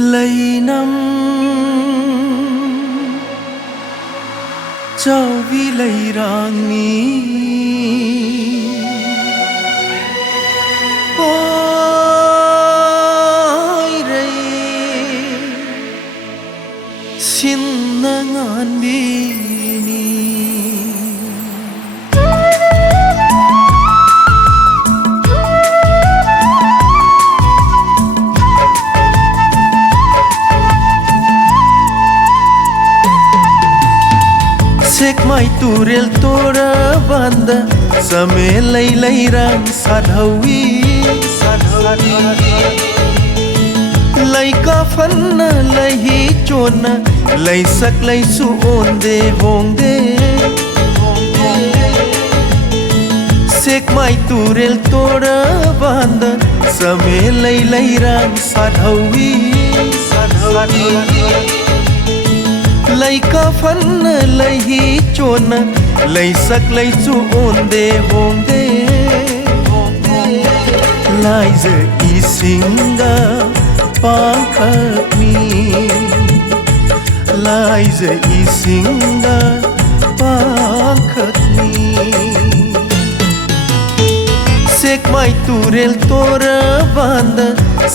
Leinam Châu vi leirang ni Ôi rây Xin nangan bini Sek mai turel tora banda Same leirang sadhawi Lai ka fanna lai hi chona Lai sak lai su onde hongde Sek mai turel tora banda Same leirang sadhawi Lai ka fanna lai hi chona Lai sak lai su onde hongde Lai ze isinga pangkat mi Lai ze isinga pangkat mi Sek mai turel tora banda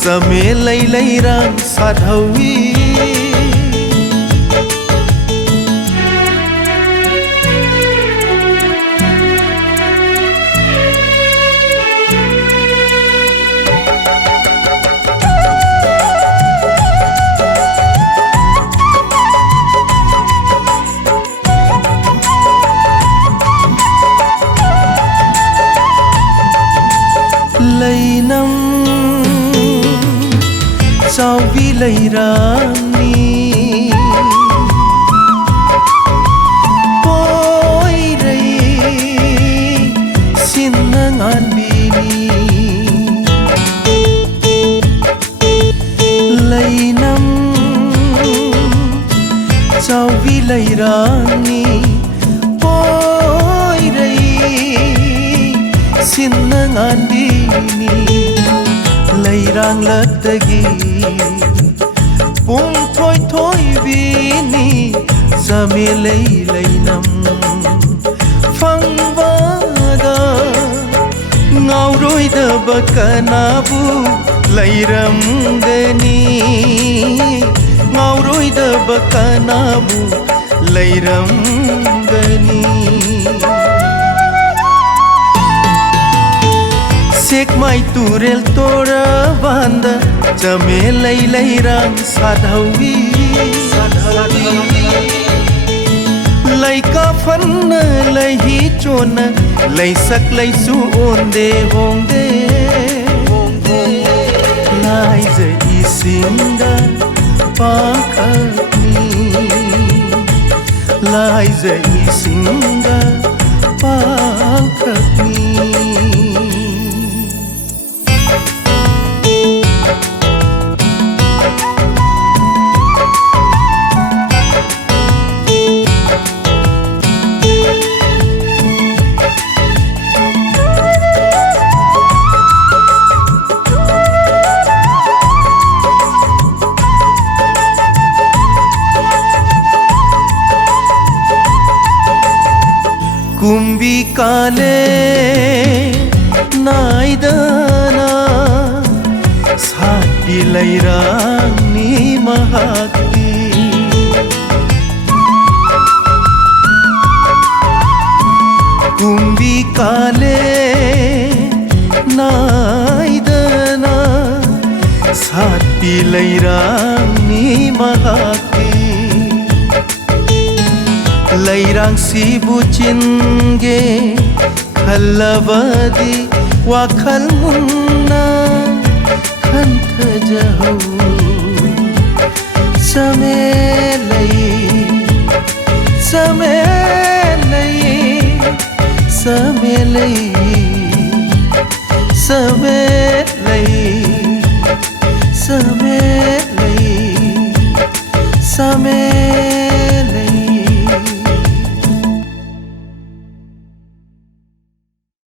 Same leirang sadhawi Leinam Châu vi leirang ni Ôi rây Xin nangan bini Leinam Châu vi leirang ni Ôi rây Xin nangan bini Leirang latagi Pung thoi bini Same leinam Phang vada Ngau roi da bakanabu Leiram gani Ngau roi da bakanabu Leiram gani Sek mai turel tora banda Jame leirang sadhawi Lai ka fanna lai hi chona Lai sak lai su onde hongde Lai ze isinga pangkat mi Lai ze isinga pangkat mi Kumbi kale naidana Sati leirang ni mahakti Kumbi kale naidana Sati leirang ni mahakti Leirang sibu cinge Khalabadi wakhal munna Khantha jahau Same lai Same lai Same lai Same lai Same lai Same